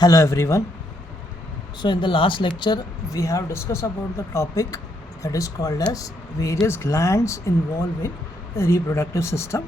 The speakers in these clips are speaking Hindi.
Hello everyone. So in the last lecture we have discussed about the topic that is called as various glands involved in reproductive system,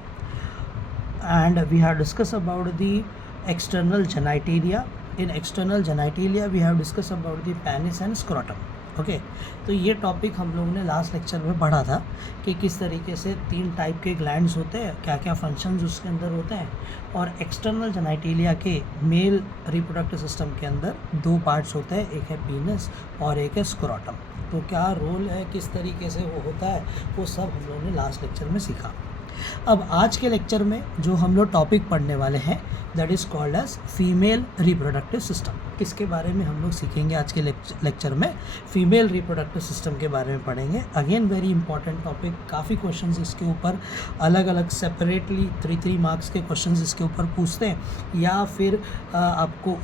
and we have discussed about the external genitalia. In external genitalia we have discussed about the penis and scrotum. Okay तो ये टॉपिक हम लोगों ने लास्ट लेक्चर में पढ़ा था कि किस तरीके से 3 टाइप के ग्लैंड्स होते हैं, क्या क्या फंक्शंस उसके अंदर होते हैं, और एक्सटर्नल जेनाइटेलिया के मेल रिप्रोडक्टिव सिस्टम के अंदर 2 पार्ट्स होते हैं, एक है पीनस और एक है स्क्रोटम। तो क्या रोल है, किस तरीके से वो होता है, वो सब हम लोगों ने लास्ट लेक्चर में सीखा। अब आज के लेक्चर में जो हम लोग टॉपिक पढ़ने वाले हैं that is called as female reproductive system. किसके बारे में हम लोग सीखेंगे आज के लेक्चर में? फीमेल रिप्रोडक्टिव सिस्टम के बारे में पढ़ेंगे। अगेन वेरी इंपॉर्टेंट टॉपिक, काफ़ी क्वेश्चंस इसके ऊपर अलग अलग सेपरेटली 3 मार्क्स के क्वेश्चंस इसके ऊपर पूछते हैं, या फिर आपको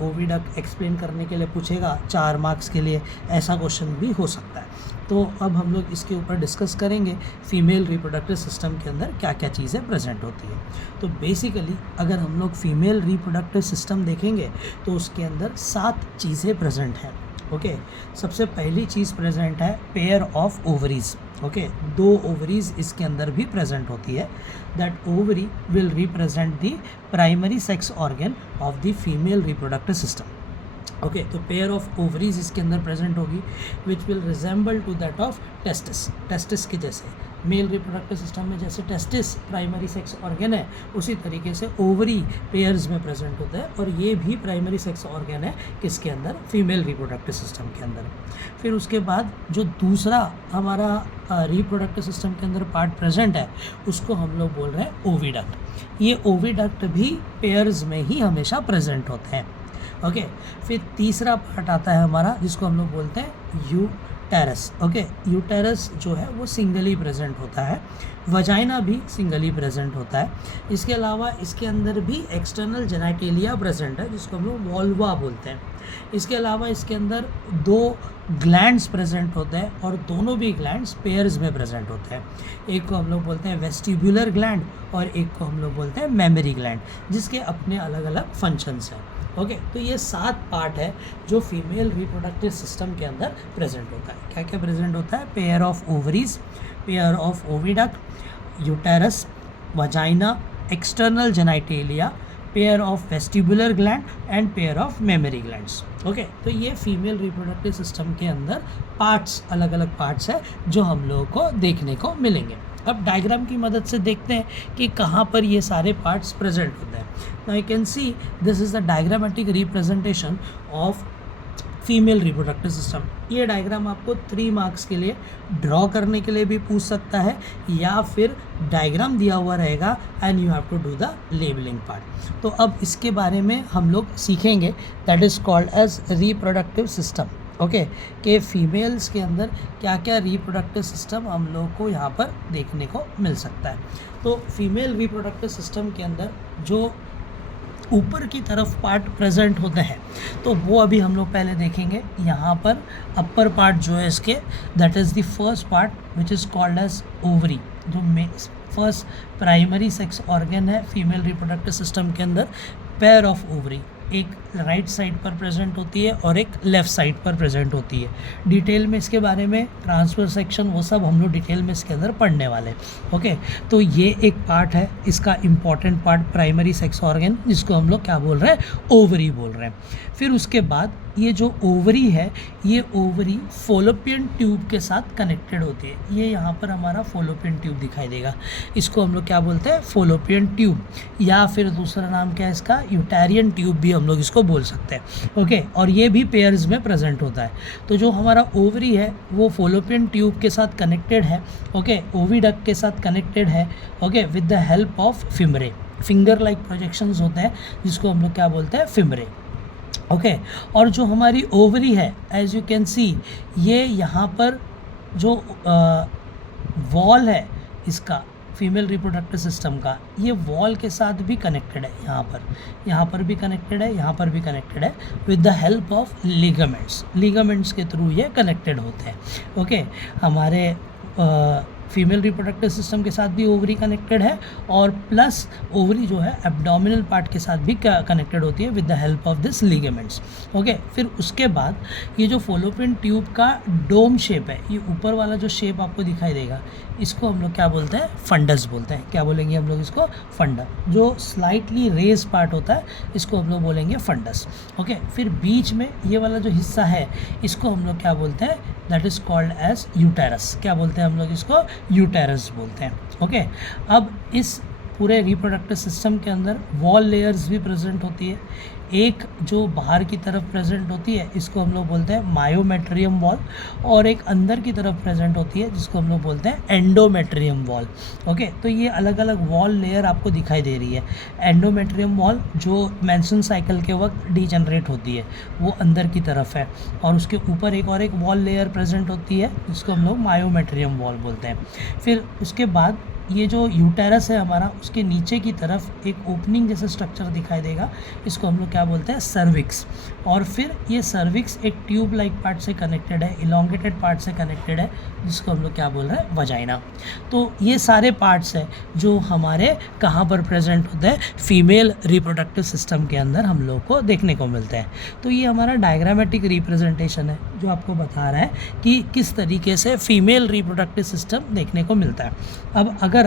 ओविडक्ट एक्सप्लेन करने के लिए पूछेगा 4 मार्क्स के लिए, ऐसा क्वेश्चन भी हो सकता है। तो अब हम लोग इसके ऊपर डिस्कस करेंगे फीमेल रिप्रोडक्टिव सिस्टम के अंदर क्या क्या चीज़ें प्रेजेंट होती है। तो बेसिकली अगर हम लोग फीमेल रिप्रोडक्टिव सिस्टम देखेंगे तो उसके अंदर 7 चीज़ें प्रेजेंट हैं। ओके, सबसे पहली चीज़ प्रेजेंट है pair of ovaries. Okay, 2 ovaries इसके अंदर भी प्रेजेंट होती है। That ovary will represent the primary sex organ of the female reproductive system. Okay, तो पेयर ऑफ ओवरीज इसके अंदर प्रेजेंट होगी which will resemble to that of testis के जैसे। मेल रिप्रोडक्टिव सिस्टम में जैसे टेस्टिस प्राइमरी सेक्स ऑर्गन है, उसी तरीके से ओवरी पेयर्स में प्रेजेंट होता है, और ये भी प्राइमरी सेक्स ऑर्गन है किसके अंदर? फीमेल रिप्रोडक्टिव सिस्टम के अंदर। फिर उसके बाद जो दूसरा हमारा रिप्रोडक्टिव सिस्टम के अंदर पार्ट प्रेजेंट है उसको हम लोग बोल रहे हैं ओविडक्ट। ये ओविडक्ट भी पेयर्स में ही हमेशा प्रेजेंट होते हैं। ओके, फिर तीसरा पार्ट आता है हमारा जिसको हम लोग बोलते हैं यूटेरस। ओके, यूटेरस जो है वो सिंगली प्रेजेंट होता है, वजाइना भी सिंगली प्रेजेंट होता है। इसके अलावा इसके अंदर भी एक्सटर्नल जेनाइटेलिया प्रेजेंट है जिसको हम लोग वॉल्वा बोलते हैं। इसके अलावा इसके अंदर 2 ग्लैंड्स प्रेजेंट होते हैं, और दोनों भी ग्लैंड्स पेयर्स में प्रेजेंट होते हैं। एक को हम लोग बोलते हैं वेस्टिब्युलर ग्लैंड और एक को हम लोग बोलते हैं मेमरी ग्लैंड, जिसके अपने अलग अलग फंक्शंस हैं। ओके, तो ये 7 पार्ट है जो फीमेल रिप्रोडक्टिव सिस्टम के अंदर प्रेजेंट होता है। क्या क्या प्रेजेंट होता है? Pair of ovaries, pair of oviduct, uterus, vagina, external genitalia, pair of vestibular gland and pair of mammary glands. Okay, तो ये फीमेल रिप्रोडक्टिव सिस्टम के अंदर पार्ट्स, अलग अलग पार्ट्स है जो हम लोगों को देखने को मिलेंगे। अब डायग्राम की मदद से देखते हैं कि कहाँ पर ये सारे पार्ट्स प्रेजेंट होते हैं। Now you can see this is the diagrammatic representation of female reproductive system. ये डायग्राम आपको 3 मार्क्स के लिए ड्रॉ करने के लिए भी पूछ सकता है, या फिर डायग्राम दिया हुआ रहेगा and you have to do the labelling part. तो अब इसके बारे में हम लोग सीखेंगे, that is called as reproductive system. Okay, कि फीमेल्स के अंदर क्या क्या रिप्रोडक्टिव सिस्टम हम लोगों को यहाँ पर देखने को मिल सकता है। तो फीमेल रिप्रोडक्टिव सिस्टम के अंदर जो ऊपर की तरफ पार्ट प्रेजेंट होते हैं तो वो अभी हम लोग पहले देखेंगे। यहाँ पर अपर पार्ट जो है इसके, that is the first part which is called as ovary, जो फर्स्ट प्राइमरी सेक्स ऑर्गन है फीमेल रिप्रोडक्टिव सिस्टम के अंदर। पेयर ऑफ ओवरी एक राइट साइड पर प्रेजेंट होती है और एक लेफ़्ट साइड पर प्रेजेंट होती है। डिटेल में इसके बारे में ट्रांसफर सेक्शन वो सब हम लोग डिटेल में इसके अंदर पढ़ने वाले। ओके, तो ये एक पार्ट है इसका important part, primary sex organ, जिसको हम लोग क्या बोल रहे हैं? ओवरी बोल रहे हैं। फिर उसके बाद ये जो ओवरी है, ये ओवरी फोलोपियन ट्यूब के साथ कनेक्टेड होती है। ये यहाँ पर हमारा फोलोपियन ट्यूब दिखाई देगा, इसको हम लोग क्या बोलते हैं? फोलोपियन ट्यूब, या फिर दूसरा नाम क्या है इसका? यूटेरियन ट्यूब भी हम लोग इसको बोल सकते हैं। ओके, और ये भी पेयर्स में प्रेजेंट होता है। तो जो हमारा ओवरी है वो फोलोपियन ट्यूब के साथ कनेक्टेड है। ओके, ओविडक्ट के साथ कनेक्टेड है। Okay, with the help of फिमरे, finger like projections होते हैं जिसको हम लोग क्या बोलते हैं? फिमरे। ओके, और जो हमारी ओवरी है एज यू कैन सी, ये यहाँ पर जो वॉल है इसका फीमेल रिप्रोडक्टिव सिस्टम का, ये वॉल के साथ भी कनेक्टेड है। यहाँ पर भी कनेक्टेड है, यहाँ पर भी कनेक्टेड है with the help of ligaments के थ्रू ये कनेक्टेड होते हैं। ओके, हमारे फीमेल रिप्रोडक्टिव सिस्टम के साथ भी ओवरी कनेक्टेड है, और प्लस ओवरी जो है एब्डोमिनल पार्ट के साथ भी कनेक्टेड होती है with the help of this ligaments. Okay, फिर उसके बाद ये जो फॉलोपियन ट्यूब का डोम शेप है, ये ऊपर वाला जो शेप आपको दिखाई देगा, इसको हम लोग क्या बोलते हैं, फंडस बोलते हैं। क्या बोलेंगे हम लोग इसको, फंडस। जो स्लाइटली रेज पार्ट होता है इसको हम लोग बोलेंगे फंडस। ओके, फिर बीच में ये वाला जो हिस्सा है इसको हम लोग क्या बोलते हैं, that is called as uterus. क्या बोलते हैं हम लोग इसको, यूटेरस बोलते हैं। ओके, अब इस पूरे रिप्रोडक्टिव सिस्टम के अंदर वॉल लेयर्स भी प्रेजेंट होती है। एक जो बाहर की तरफ प्रेजेंट होती है इसको हम लोग बोलते हैं मायोमेट्रियम वॉल, और एक अंदर की तरफ प्रेजेंट होती है जिसको हम लोग बोलते हैं एंडोमेट्रियम वॉल। ओके, तो ये अलग अलग वॉल लेयर आपको दिखाई दे रही है। एंडोमेट्रियम वॉल जो मेंस्ट्रुअल साइकिल के वक्त डीजनरेट होती है वो अंदर की तरफ है, और उसके ऊपर एक और एक वॉल लेयर प्रेजेंट होती है जिसको हम लोग मायोमेट्रियम वॉल बोलते हैं। फिर उसके बाद ये जो यूटेरस है हमारा, उसके नीचे की तरफ एक ओपनिंग जैसा स्ट्रक्चर दिखाई देगा, इसको हम लोग क्या बोलते हैं, सर्विक्स। और फिर ये सर्विक्स एक ट्यूब लाइक पार्ट से कनेक्टेड है, इलोंगेटेड पार्ट से कनेक्टेड है, जिसको हम लोग क्या बोल रहे हैं, वजाइना। तो ये सारे पार्ट्स हैं जो हमारे कहाँ पर प्रेजेंट होते हैं, फीमेल रिप्रोडक्टिव सिस्टम के अंदर हम लोग को देखने को मिलते हैं। तो ये हमारा डायग्रामेटिक रिप्रेजेंटेशन है जो आपको बता रहा है कि किस तरीके से फीमेल रिप्रोडक्टिव सिस्टम देखने को मिलता है। अब अगर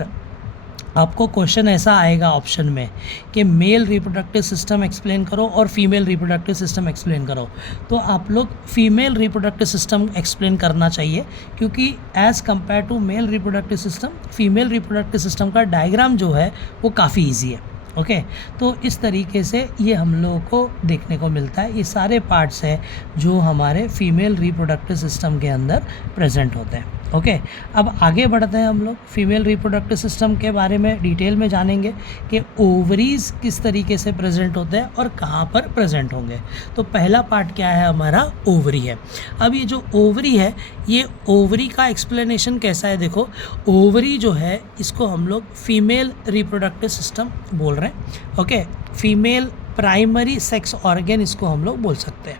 आपको क्वेश्चन ऐसा आएगा ऑप्शन में कि मेल रिप्रोडक्टिव सिस्टम एक्सप्लेन करो और फीमेल रिप्रोडक्टिव सिस्टम एक्सप्लेन करो, तो आप लोग फीमेल रिप्रोडक्टिव सिस्टम एक्सप्लेन करना चाहिए, क्योंकि as compare to male reproductive system, female reproductive system का डायग्राम जो है वो काफ़ी ईजी है। ओके, तो इस तरीके से ये हम लोगों को देखने को मिलता है। ये सारे पार्ट्स हैं जो हमारे फीमेल रिप्रोडक्टिव सिस्टम के अंदर प्रेजेंट होते हैं। ओके, अब आगे बढ़ते हैं हम लोग फीमेल रिप्रोडक्टिव सिस्टम के बारे में डिटेल में जानेंगे कि ओवरीज किस तरीके से प्रेजेंट होते हैं और कहाँ पर प्रेजेंट होंगे। तो पहला पार्ट क्या है हमारा, ओवरी है। अब ये जो ओवरी है, ये ओवरी का एक्सप्लेनेशन कैसा है, देखो ओवरी जो है इसको हम लोग फीमेल रिप्रोडक्टिव सिस्टम बोल रहे हैं। Okay, female primary sex organ इसको हम लोग बोल सकते हैं।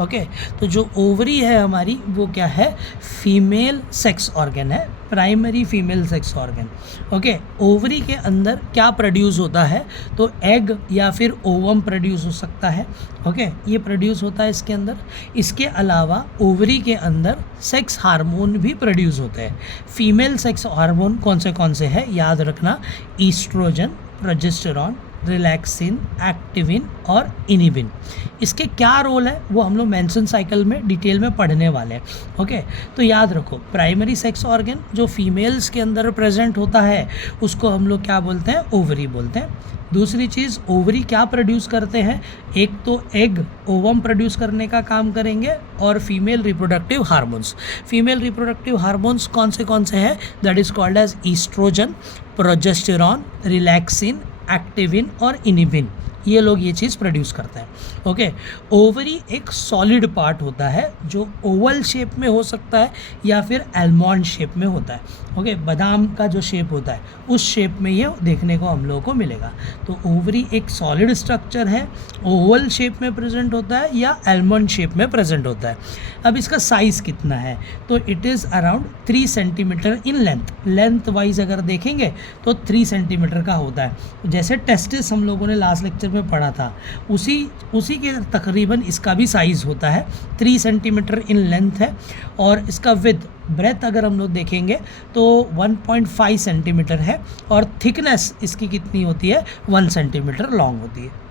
ओके, तो जो ओवरी है हमारी वो क्या है, फीमेल सेक्स ऑर्गन है, primary female sex organ. Okay, ovary के अंदर क्या प्रोड्यूस होता है, तो एग या फिर ओवम प्रोड्यूस हो सकता है। ओके, ये प्रोड्यूस होता है इसके अंदर। इसके अलावा ओवरी के अंदर सेक्स हार्मोन भी प्रोड्यूस होते हैं। फीमेल सेक्स हार्मोन कौन से हैं, याद रखना, ईस्ट्रोजन, प्रोजेस्टेरॉन, रिलैक्सिन, एक्टिविन और इनिबिन। इसके क्या रोल है वो हम लोग मेंस्ट्रुअल साइकिल में डिटेल में पढ़ने वाले हैं। ओके, तो याद रखो प्राइमरी सेक्स ऑर्गन जो फीमेल्स के अंदर प्रेजेंट होता है उसको हम लोग क्या बोलते हैं, ओवरी बोलते हैं। दूसरी चीज़, ओवरी क्या प्रोड्यूस करते हैं, एक तो एग ओवम प्रोड्यूस करने का काम करेंगे, और female reproductive hormones. Female reproductive hormones कौन से हैं, that is called as estrogen, progesterone, relaxin, activin और इनिबिन। ये लोग ये चीज़ प्रोड्यूस करते हैं। ओके, ओवरी एक सॉलिड पार्ट होता है जो ओवल शेप में हो सकता है या फिर एलमंड शेप में होता है। ओके, बादाम का जो शेप होता है उस शेप में ये देखने को हम लोगों को मिलेगा। तो ओवरी एक सॉलिड स्ट्रक्चर है, ओवल शेप में प्रेजेंट होता है या एलमंड शेप में प्रेजेंट होता है। अब इसका साइज़ कितना है, तो it is around 3 centimetre in length wise अगर देखेंगे तो 3 सेंटीमीटर का होता है। जैसे टेस्टिस हम लोगों ने लास्ट लेक्चर में पढ़ा था, उसी के तकरीबन इसका भी साइज़ होता है, 3 सेंटीमीटर इन लेंथ है। और इसका विथ ब्रेथ अगर हम लोग देखेंगे तो 1.5 सेंटीमीटर है, और थिकनेस इसकी कितनी होती है, 1 सेंटीमीटर लॉन्ग होती है।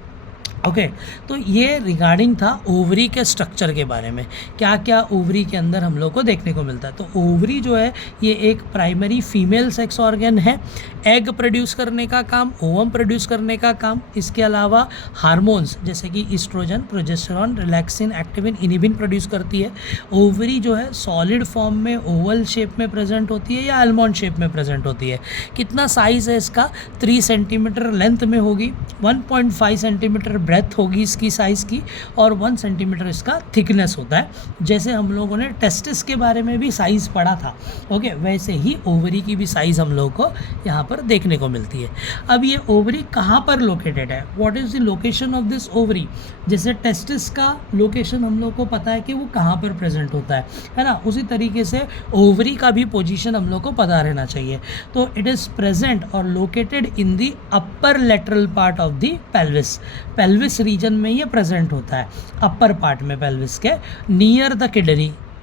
ओके, तो ये रिगार्डिंग था ओवरी के स्ट्रक्चर के बारे में, क्या क्या ओवरी के अंदर हम लोग को देखने को मिलता है। तो ओवरी जो है ये एक प्राइमरी फीमेल सेक्स ऑर्गन है, एग प्रोड्यूस करने का काम, ओवम प्रोड्यूस करने का काम, इसके अलावा हार्मोन्स जैसे कि estrogen, progesterone, relaxin, activin, inhibin produce करती है। ओवरी जो है सॉलिड फॉर्म में ओवल शेप में प्रेजेंट होती है या आलमंड शेप में प्रेजेंट होती है। कितना साइज़ है इसका, 3 सेंटीमीटर लेंथ में होगी, 1.5 सेंटीमीटर ब्रेथ होगी इसकी साइज़ की, और 1 सेंटीमीटर इसका थिकनेस होता है। जैसे हम लोगों ने टेस्टिस के बारे में भी साइज़ पढ़ा था, ओके, वैसे ही ओवरी की भी साइज़ हम लोगों को यहाँ पर देखने को मिलती है। अब ये ओवरी कहाँ पर लोकेटेड है, what is the location of this ovary. जैसे टेस्टिस का लोकेशन हम लोग को पता है कि वो कहाँ पर प्रेजेंट होता है ना, उसी तरीके से ओवरी का भी पोजीशन हम लोग को पता रहना चाहिए। तो इट इज़ प्रेजेंट और located in the upper lateral part of the pelvis. Pelvis region में ये प्रेजेंट होता है, अपर पार्ट में पेल्विस के, नियर द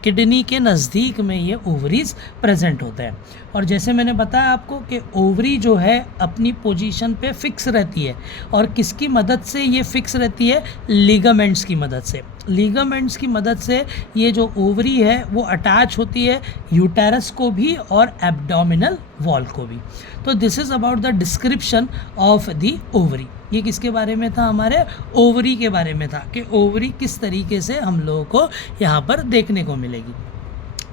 किडनी के नज़दीक में ये ओवरीज प्रेजेंट होते हैं। और जैसे मैंने बताया आपको कि ओवरी जो है अपनी पोजीशन पे फिक्स रहती है, और किसकी मदद से ये फिक्स रहती है, लिगामेंट्स की मदद से। लिगामेंट्स की मदद से ये जो ओवरी है वो अटैच होती है यूटेरस को भी और एब्डोमिनल वॉल को भी। तो this is about the description of the ovary. ये किसके बारे में था, हमारे ओवरी के बारे में था कि ओवरी किस तरीके से हम लोगों को यहाँ पर देखने को मिलेगी।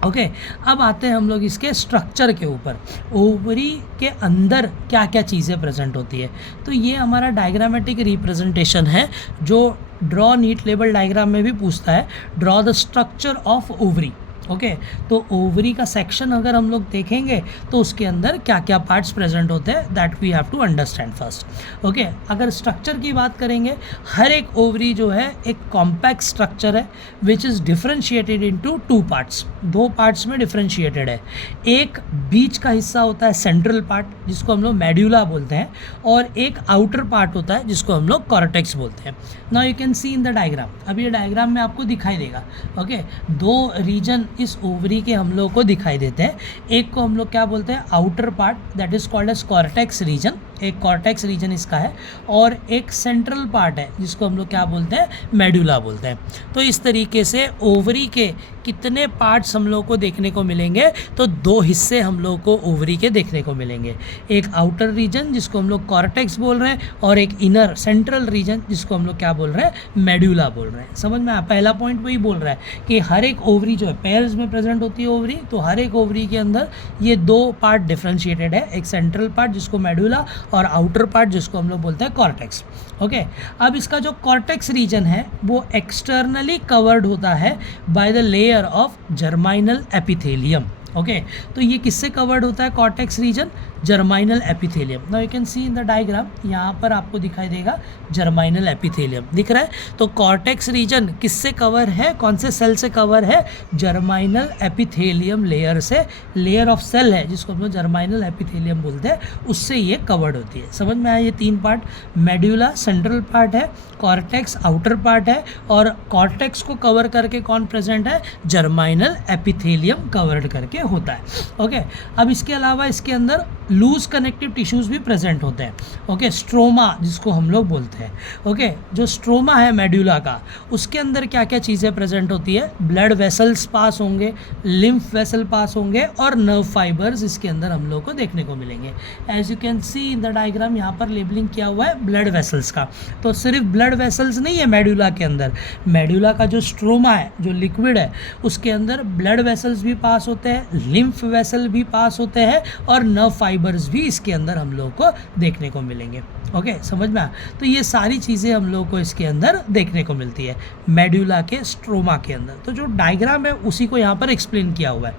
ओके, अब आते हैं हम लोग इसके स्ट्रक्चर के ऊपर। ओवरी के अंदर क्या क्या चीज़ें प्रेजेंट होती है, तो ये हमारा डायग्रामेटिक रिप्रेजेंटेशन है जो ड्रॉ नीट लेबल डायग्राम में भी पूछता है, draw the structure of ovary. Okay, तो ओवरी का सेक्शन अगर हम लोग देखेंगे तो उसके अंदर क्या क्या पार्ट्स प्रेजेंट होते हैं, that we have to understand first. Okay, अगर स्ट्रक्चर की बात करेंगे, हर एक ओवरी जो है एक कॉम्पैक्ट स्ट्रक्चर है which is differentiated into 2 parts, 2 parts में डिफरेंशिएटेड है। एक बीच का हिस्सा होता है सेंट्रल पार्ट जिसको हम लोग मेड्यूला बोलते हैं, और एक आउटर पार्ट होता है जिसको हम लोग कॉर्टेक्स बोलते हैं। Now you can see in the diagram, अब ये डायग्राम में आपको दिखाई देगा। ओके, 2 रीजन इस ओवरी के हम लोग को दिखाई देते हैं। एक को हम लोग क्या बोलते हैं, outer part, that is called as cortex region, एक कॉर्टेक्स रीजन इसका है, और एक सेंट्रल पार्ट है जिसको हम लोग क्या बोलते हैं, मेडुला बोलते हैं। तो इस तरीके से ओवरी के कितने पार्ट्स हम लोग को देखने को मिलेंगे, तो 2 हिस्से हम लोग को ओवरी के देखने को मिलेंगे, एक आउटर रीजन जिसको हम लोग कॉर्टेक्स बोल रहे हैं, और एक इनर सेंट्रल रीजन जिसको हम लोग क्या बोल रहे हैं, मेडुला बोल रहे हैं। समझ में आया, पहला पॉइंट वही बोल रहा है कि हर एक ओवरी जो है पेयर्स में प्रेजेंट होती है ओवरी, तो हर एक ओवरी के अंदर ये 2 पार्ट डिफरेंशिएटेड है, एक सेंट्रल पार्ट जिसको मेडुला और आउटर पार्ट जिसको हम लोग बोलते हैं कॉर्टेक्स। ओके, अब इसका जो कॉर्टेक्स रीजन है वो एक्सटर्नली कवर्ड होता है by the layer of germinal epithelium. Okay, तो ये किससे कवर्ड होता है cortex region, germinal epithelium. Now you can see in the diagram, यहाँ पर आपको दिखाई देगा जर्माइनल एपिथेलियम दिख रहा है। तो कॉर्टेक्स रीजन किससे कवर है, कौन से सेल से कवर है, जर्माइनल एपिथेलियम लेयर से, लेयर ऑफ सेल है जिसको हम लोग जर्माइनल एपिथेलियम बोलते हैं, उससे ये कवर्ड होती है। समझ में आया, ये 3 पार्ट, मेड्यूला सेंट्रल पार्ट है, कॉर्टेक्स आउटर पार्ट है, और कॉर्टेक्स को कवर करके कौन प्रेजेंट है, जर्माइनल एपिथेलियम कवर्ड करके होता है। ओके, अब इसके अलावा इसके अंदर लूज कनेक्टिव टिश्यूज भी प्रेजेंट होते हैं। ओके, स्ट्रोमा जिसको हम लोग बोलते हैं। ओके, जो स्ट्रोमा है मेड्यूला का, उसके अंदर क्या क्या चीज़ें प्रेजेंट होती है, ब्लड वेसल्स पास होंगे, लिम्फ वेसल पास होंगे, और नर्व फाइबर्स इसके अंदर हम लोग को देखने को मिलेंगे। As you can see in the diagram, यहाँ पर लेबलिंग किया हुआ है ब्लड वेसल्स का। तो सिर्फ ब्लड वेसल्स नहीं है मेड्यूला के अंदर, मेड्यूला का जो स्ट्रोमा है, जो लिक्विड है, उसके अंदर ब्लड वेसल्स भी पास होते हैं, लिम्फ वेसल भी पास होते हैं, और नर्व फाइबर्स भी इसके अंदर हम लोग को देखने को मिलेंगे। ओके, समझ में आया, तो ये सारी चीज़ें हम लोग को इसके अंदर देखने को मिलती है मेड्यूला के स्ट्रोमा के अंदर। तो जो डायग्राम है उसी को यहाँ पर एक्सप्लेन किया हुआ है।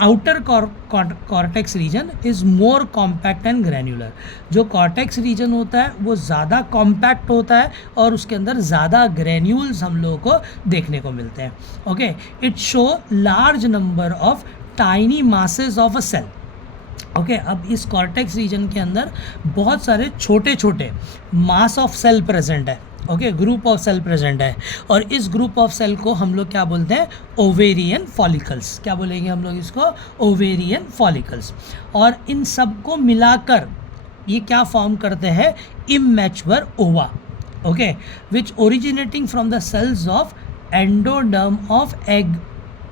Outer cortex region is more compact and granular. जो कॉर्टेक्स रीजन होता है वो ज़्यादा कॉम्पैक्ट होता है और उसके अंदर ज़्यादा ग्रैन्यूल्स हम लोगों को देखने को मिलते हैं। Okay, it show large number of tiny masses of a cell. Okay, अब इस कॉर्टेक्स रीजन के अंदर बहुत सारे छोटे छोटे मास ऑफ सेल प्रेजेंट है। Okay, group of cell present है, और इस ग्रुप ऑफ सेल को हम लोग क्या बोलते हैं, ओवेरियन फॉलिकल्स। क्या बोलेंगे हम लोग इसको, ओवेरियन फॉलिकल्स। और इन सब को मिलाकर ये क्या फॉर्म करते हैं, immature ova. Okay, which originating from the cells of endoderm of egg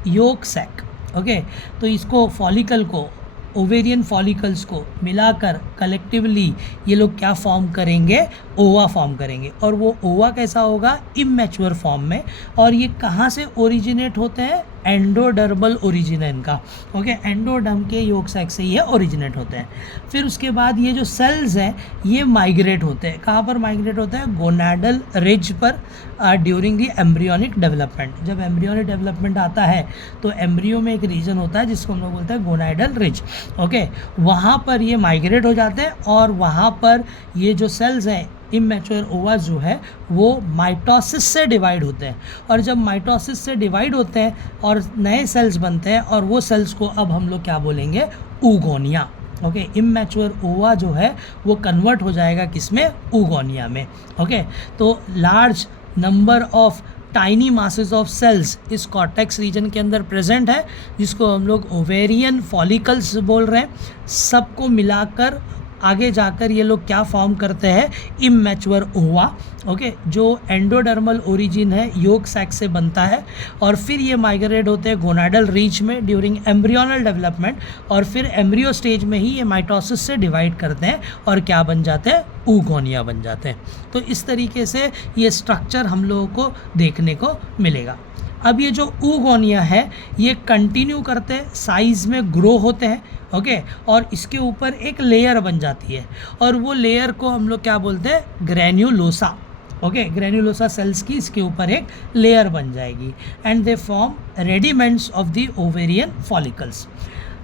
yolk sac. Okay, तो इसको फॉलिकल को ओवेरियन फॉलिकल्स को मिलाकर कलेक्टिवली ये लोग क्या फॉर्म करेंगे, ओवा फॉर्म करेंगे। और वो ओवा कैसा होगा, इमैच्योर फॉर्म में। और ये कहाँ से ओरिजिनेट होते हैं, एंडोडर्मल ओरिजिन है इनका, ओके, एंडोडर्म के योग सैक से ये ओरिजिनेट होते हैं। फिर उसके बाद ये जो सेल्स हैं ये माइग्रेट होते हैं, कहाँ पर माइग्रेट होते हैं, गोनाडल रिज पर ड्यूरिंग दी एम्ब्रियोनिक डेवलपमेंट। जब एम्ब्रियोनिक डेवलपमेंट आता है तो एम्ब्रियो में एक रीजन होता है जिसको हम लोग बोलते हैं गोनाडल रिज, ओके, वहाँ पर ये माइग्रेट हो जाते हैं और वहाँ पर ये जो सेल्स हैं इमैच्योर ओवा जो है वो माइटोसिस से डिवाइड होते हैं। और जब माइटोसिस से डिवाइड होते हैं और नए सेल्स बनते हैं और वो सेल्स को अब हम लोग क्या बोलेंगे, ऊगोनिया, ओके। इमैच्योर ओवा जो है वो कन्वर्ट हो जाएगा किसमें, ऊगोनिया में, ओके। तो large number of tiny masses of cells इस कॉर्टेक्स रीजन के अंदर प्रेजेंट है, जिसको हम लोग ओवेरियन फॉलिकल्स बोल रहे हैं। सबको मिलाकर आगे जाकर ये लोग क्या फॉर्म करते हैं, इमैच्योर ओवा, ओके, जो एंडोडर्मल ओरिजिन है योग सैक से बनता है। और फिर ये माइग्रेट होते हैं गोनाडल रीच में ड्यूरिंग एम्ब्रियोनल डेवलपमेंट, और फिर एम्ब्रियो स्टेज में ही ये माइटोसिस से डिवाइड करते हैं और क्या बन जाते हैं, ऊगोनिया बन जाते हैं। तो इस तरीके से ये स्ट्रक्चर हम लोगों को देखने को मिलेगा। अब ये जो ऊगोनिया है ये कंटिन्यू करते हैं, साइज़ में ग्रो होते हैं, ओके, और इसके ऊपर एक लेयर बन जाती है और वो लेयर को हम लोग क्या बोलते हैं, ग्रैन्युलोसा, ओके। ग्रैन्युलोसा सेल्स की इसके ऊपर एक लेयर बन जाएगी and they form rudiments of the ovarian follicles.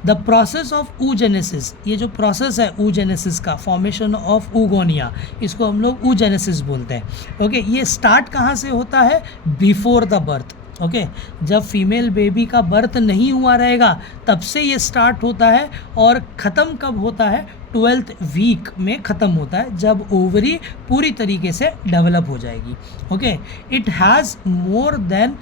The process of oogenesis, ये जो प्रोसेस है ऊजेनेसिस का, फॉर्मेशन ऑफ ऊगोनिया, इसको हम लोग ऊजेनेसिस बोलते हैं, ओके। ये स्टार्ट कहाँ से होता है, बिफोर द बर्थ, ओके। जब फीमेल बेबी का बर्थ नहीं हुआ रहेगा तब से ये स्टार्ट होता है और ख़त्म कब होता है, 12th वीक में ख़त्म होता है जब ओवरी पूरी तरीके से डेवलप हो जाएगी, okay. It has more than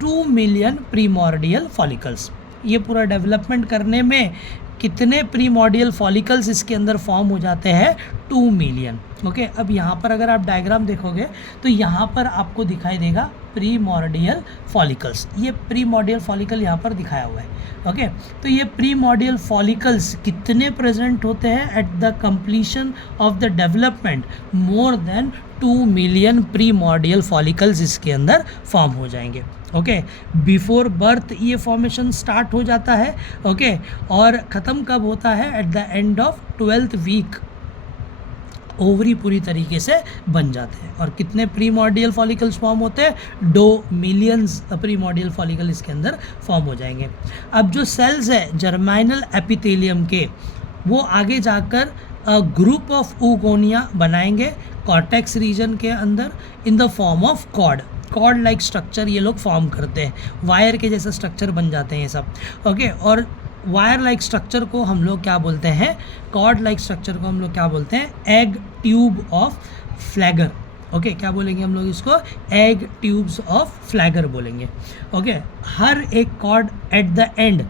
2 million primordial follicles. ये पूरा डेवलपमेंट करने में कितने प्रीमॉर्डियल फॉलिकल्स इसके अंदर फॉर्म हो जाते हैं, 2 मिलियन, ओके। अब यहाँ पर अगर आप डायग्राम देखोगे तो यहाँ पर आपको दिखाई देगा प्रीमॉर्डियल फॉलिकल्स, ये प्रीमॉर्डियल फॉलिकल यहाँ पर दिखाया हुआ है, ओके। तो ये प्रीमॉर्डियल फॉलिकल्स कितने प्रेजेंट होते हैं at the completion of the development, more than 2 million primordial follicles इसके अंदर फॉर्म हो जाएंगे, ओके। बिफोर बर्थ ये फॉर्मेशन स्टार्ट हो जाता है, ओके, और ख़त्म कब होता है, at the end of 12th week ovary पूरी तरीके से बन जाते हैं। और कितने प्रीमॉर्डियल फॉलिकल्स फॉर्म होते हैं, 2 मिलियंस प्रीमॉर्डियल फॉलिकल इसके अंदर फॉर्म हो जाएंगे। अब जो सेल्स है जर्माइनल एपिथेलियम के, वो आगे जाकर ग्रुप ऑफ ऊगोनिया बनाएंगे कॉर्टेक्स रीजन के अंदर in the form of cord like structure ये लोग फॉर्म करते हैं, वायर के जैसा स्ट्रक्चर बन जाते हैं ये सब, ओके। और वायर लाइक स्ट्रक्चर को हम लोग क्या बोलते हैं, कॉर्ड लाइक स्ट्रक्चर को हम लोग क्या बोलते हैं, एग ट्यूब ऑफ फ्लैगर, ओके। क्या बोलेंगे हम लोग इसको, एग ट्यूब्स ऑफ फ्लैगर बोलेंगे, ओके। हर एक कॉर्ड एट द एंड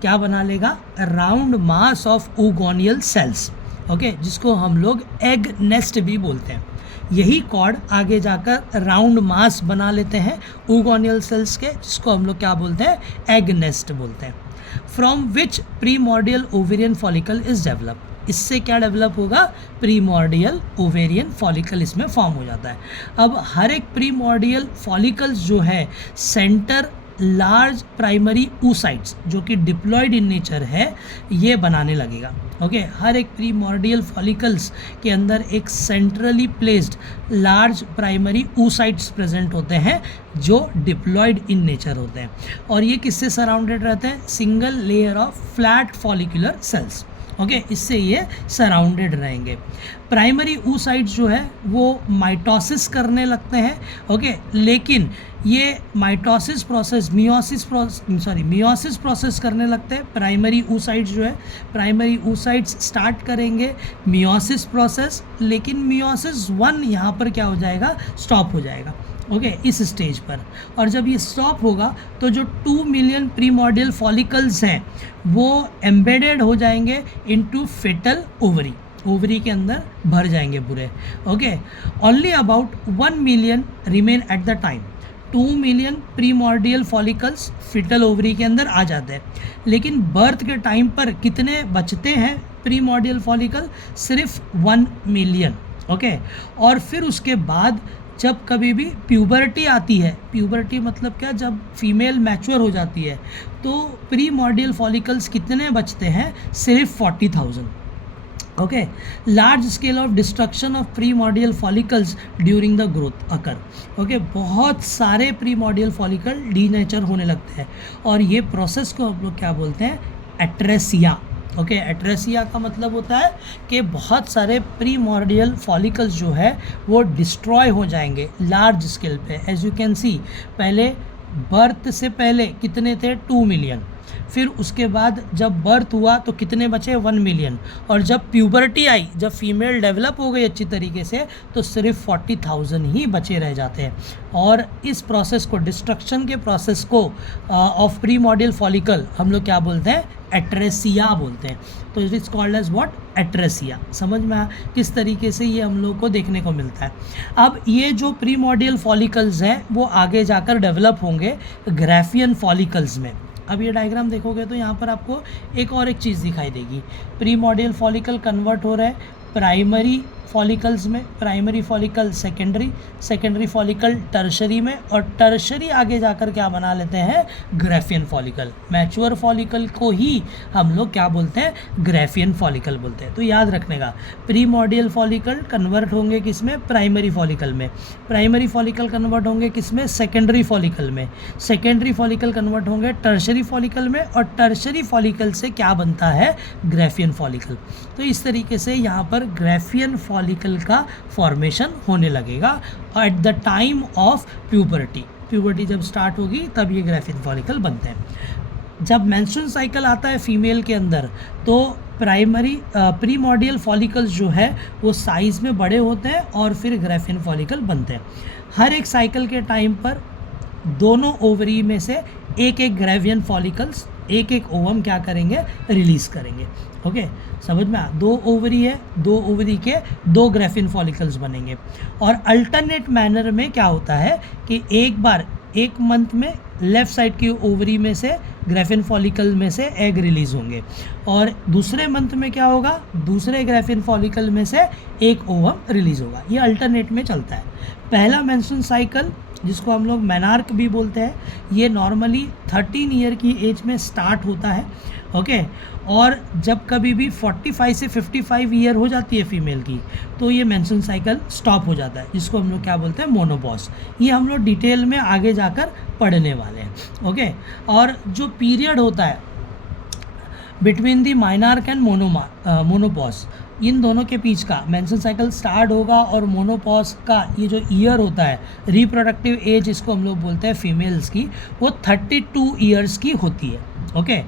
क्या बना लेगा, round mass of oogonial cells, okay, जिसको हम लोग एग नेस्ट भी बोलते हैं। यही कॉर्ड आगे जाकर राउंड मास बना लेते हैं ऊगोनियल सेल्स के, जिसको हम लोग क्या बोलते हैं, एग नेस्ट बोलते हैं। From which primordial ovarian follicle is develop, इससे क्या डेवलप होगा, प्रीमॉर्डियल ओवेरियन फॉलिकल इसमें फॉर्म हो जाता है। अब हर एक प्रीमॉर्डियल फॉलिकल्स जो है सेंटर लार्ज प्राइमरी oocytes जो कि डिप्लॉयड इन नेचर है ये बनाने लगेगा, ओके। हर एक प्रीमॉर्डियल फॉलिकल्स के अंदर एक centrally placed large primary oocytes present होते हैं जो डिप्लॉयड इन नेचर होते हैं और ये किससे सराउंडेड रहते हैं, single layer of flat follicular cells, okay. इससे ये सराउंडेड रहेंगे। प्राइमरी oocytes जो है वो माइटोसिस करने लगते हैं, ओके, लेकिन ये माइटोसिस प्रोसेस मियोसिस प्रोसेस करने लगते हैं। प्राइमरी oocytes जो है, प्राइमरी oocytes स्टार्ट करेंगे मियोसिस प्रोसेस, लेकिन मियोसिस 1 यहाँ पर क्या हो जाएगा, स्टॉप हो जाएगा, ओके, इस स्टेज पर। और जब ये स्टॉप होगा तो जो 2 मिलियन प्रीमॉर्डियल फॉलिकल्स हैं वो एम्बेडेड हो जाएंगे इनटू फेटल ओवरी के अंदर भर जाएंगे पूरे, okay. Only about 1 million remain at the time, 2 million primordial follicles fetal ovary के अंदर आ जाते हैं, लेकिन बर्थ के टाइम पर कितने बचते हैं प्रीमॉर्डियल फॉलिकल? सिर्फ 1 मिलियन। ओके, और फिर उसके बाद जब कभी भी प्यूबर्टी आती है, प्यूबर्टी मतलब क्या, जब फीमेल मैच्योर हो जाती है, तो प्रीमॉर्डियल फॉलिकल्स कितने बचते हैं? सिर्फ 40,000। Okay, large scale of destruction of primordial follicles during the growth occur. Okay, बहुत सारे प्रीमॉर्डियल फॉलिकल डीनेचर होने लगते हैं, और ये प्रोसेस को हम लोग क्या बोलते हैं? एट्रेसिया। ओके, एट्रेसिया का मतलब होता है कि बहुत सारे प्रीमॉर्डियल फॉलिकल्स जो है वो डिस्ट्रॉय हो जाएंगे लार्ज स्केल पे। एज यू कैन सी, पहले बर्थ से पहले कितने थे? 2 मिलियन। फिर उसके बाद जब बर्थ हुआ तो कितने बचे? 1 मिलियन। और जब प्यूबर्टी आई, जब फीमेल डेवलप हो गई अच्छी तरीके से, तो सिर्फ 40,000 ही बचे रह जाते हैं। और इस प्रोसेस को, डिस्ट्रक्शन के प्रोसेस को ऑफ प्रीमॉर्डियल फॉलिकल हम लोग क्या बोलते हैं? एट्रेसिया बोलते हैं। तो it is called as what? Atresia. समझ में आया किस तरीके से ये हम लोग को देखने को मिलता है। अब ये जो प्रीमॉर्डियल फॉलिकल्स हैं वो आगे जाकर डेवलप होंगे ग्राफियन फॉलिकल्स में। अब ये डायग्राम देखोगे तो यहाँ पर आपको एक और एक चीज़ दिखाई देगी। प्रीमॉर्डियल फॉलिकल कन्वर्ट हो रहा है प्राइमरी फॉलिकल्स में, primary follicle secondary, secondary follicle tertiary में, और टर्शरी आगे जाकर क्या बना लेते हैं? Graafian follicle. मैच्योर फॉलिकल को ही हम लोग क्या बोलते हैं? ग्राफियन फॉलिकल बोलते हैं। तो याद रखने का, प्रीमॉर्डियल फॉलिकल कन्वर्ट होंगे किस में? प्राइमरी फॉलिकल में। प्राइमरी फॉलिकल कन्वर्ट होंगे किस में? सेकेंडरी फॉलिकल में। सेकेंडरी फॉलिकल कन्वर्ट होंगे टर्शरी फॉलिकल में, और टर्शरी फॉलिकल से क्या बनता है? Graafian follicle. तो इस तरीके से यहाँ पर ग्राफियन फॉलिकल का फॉर्मेशन होने लगेगा eight the time of puberty. Puberty जब स्टार्ट होगी तब ये ग्राफियन फॉलिकल बनते हैं। जब मेंस्ट्रुअल साइकिल आता है फीमेल के अंदर, तो प्राइमरी प्रीमॉर्डियल फॉलिकल्स जो है वो साइज़ में बड़े होते हैं और फिर ग्राफियन फॉलिकल बनते हैं। हर एक साइकिल के टाइम पर दोनों ओवरी में से एक एक ग्राफियन फॉलिकल्स, एक एक ओवम क्या करेंगे? रिलीज़ करेंगे। ओके, समझ में आ? 2 ओवरी है, 2 ओवरी के 2 ग्राफियन फॉलिकल्स बनेंगे। और अल्टरनेट मैनर में क्या होता है कि एक बार एक मंथ में लेफ़्ट साइड की ओवरी में से ग्राफियन फॉलिकल में से एग रिलीज़ होंगे, और दूसरे मंथ में क्या होगा? दूसरे ग्राफियन फॉलिकल में से एक ओवम रिलीज़ होगा। ये अल्टरनेट में चलता है। पहला मेंस्ट्रुअल साइकिल, जिसको हम लोग मेनार्क भी बोलते हैं, ये नॉर्मली 13 ईयर की एज में स्टार्ट होता है। ओके, और जब कभी भी 45 से 55 ईयर हो जाती है फीमेल की, तो ये मेंस्ट्रुअल साइकिल स्टॉप हो जाता है, जिसको हम लोग क्या बोलते हैं? मोनोपॉज। ये हम लोग डिटेल में आगे जाकर पढ़ने वाले हैं। ओके, और जो पीरियड होता है बिटवीन दी माइनार्क एंड मोनोपॉज, इन दोनों के बीच का मेंस्ट्रुअल साइकिल स्टार्ट होगा, और मोनोपॉज का ये जो ईयर होता है, रिप्रोडक्टिव एज इसको हम लोग बोलते हैं फीमेल्स की, वो 32 ईयर्स की होती है। Okay,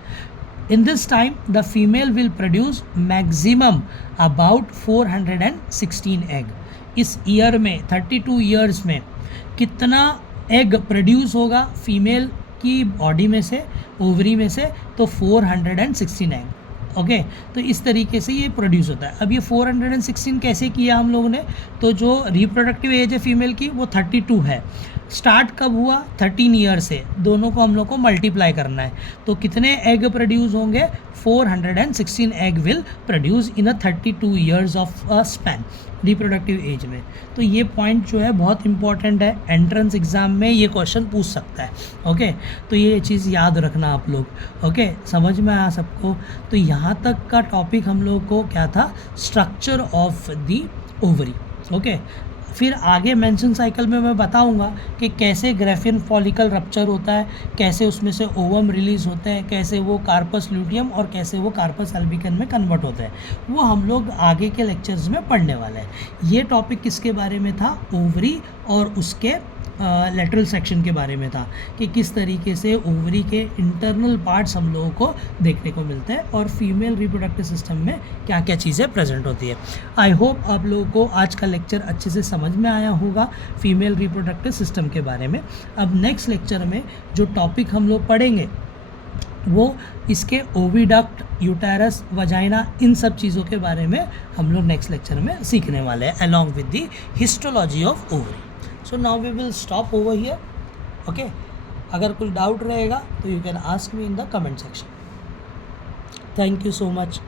in this time the female will produce maximum about 416 egg. इस ईयर में 32 ईयर्स में कितना एग प्रोड्यूस होगा फीमेल की बॉडी में से, ओवरी में से? तो 416 एग। ओके, तो इस तरीके से ये प्रोड्यूस होता है। अब ये 416 कैसे किया हम लोगों ने? तो जो रिप्रोडक्टिव एज है फीमेल की वो 32 है। स्टार्ट कब हुआ? 13 ईयर से। दोनों को हम लोग को मल्टीप्लाई करना है, तो कितने एग प्रोड्यूस होंगे? 416 egg will produce in a 32 years of a span, reproductive age में। तो ये पॉइंट जो है बहुत इंपॉर्टेंट है, एंट्रेंस एग्ज़ाम में ये क्वेश्चन पूछ सकता है। ओके, तो ये चीज़ याद रखना आप लोग। ओके, समझ में आया सबको? तो यहाँ तक का टॉपिक हम लोग को क्या था? Structure of the ovary. Okay, फिर आगे मेंस्ट्रुअल साइकिल में मैं बताऊंगा कि कैसे ग्राफियन फॉलिकल रप्चर होता है, कैसे उसमें से ओवम रिलीज़ होते हैं, कैसे वो कार्पस ल्यूटियम और कैसे वो कार्पस अल्बिकन में कन्वर्ट होता है। वो हम लोग आगे के लेक्चर्स में पढ़ने वाले हैं। ये टॉपिक किसके बारे में था? ओवरी और उसके लेटरल सेक्शन के बारे में था, कि किस तरीके से ओवरी के इंटरनल पार्ट्स हम लोगों को देखने को मिलते हैं और फीमेल रिप्रोडक्टिव सिस्टम में क्या क्या चीज़ें प्रेजेंट होती है। आई होप आप लोगों को आज का लेक्चर अच्छे से समझ में आया होगा फीमेल रिप्रोडक्टिव सिस्टम के बारे में। अब नेक्स्ट लेक्चर में जो टॉपिक हम लोग पढ़ेंगे वो इसके ओविडक्ट, यूटेरस, वजाइना, इन सब चीज़ों के बारे में हम लोग नेक्स्ट लेक्चर में सीखने वाले हैं, along with the histology of ovary. So now we will stop over here. Okay, अगर कुछ डाउट रहेगा तो you can ask me in the comment section. Thank you so much.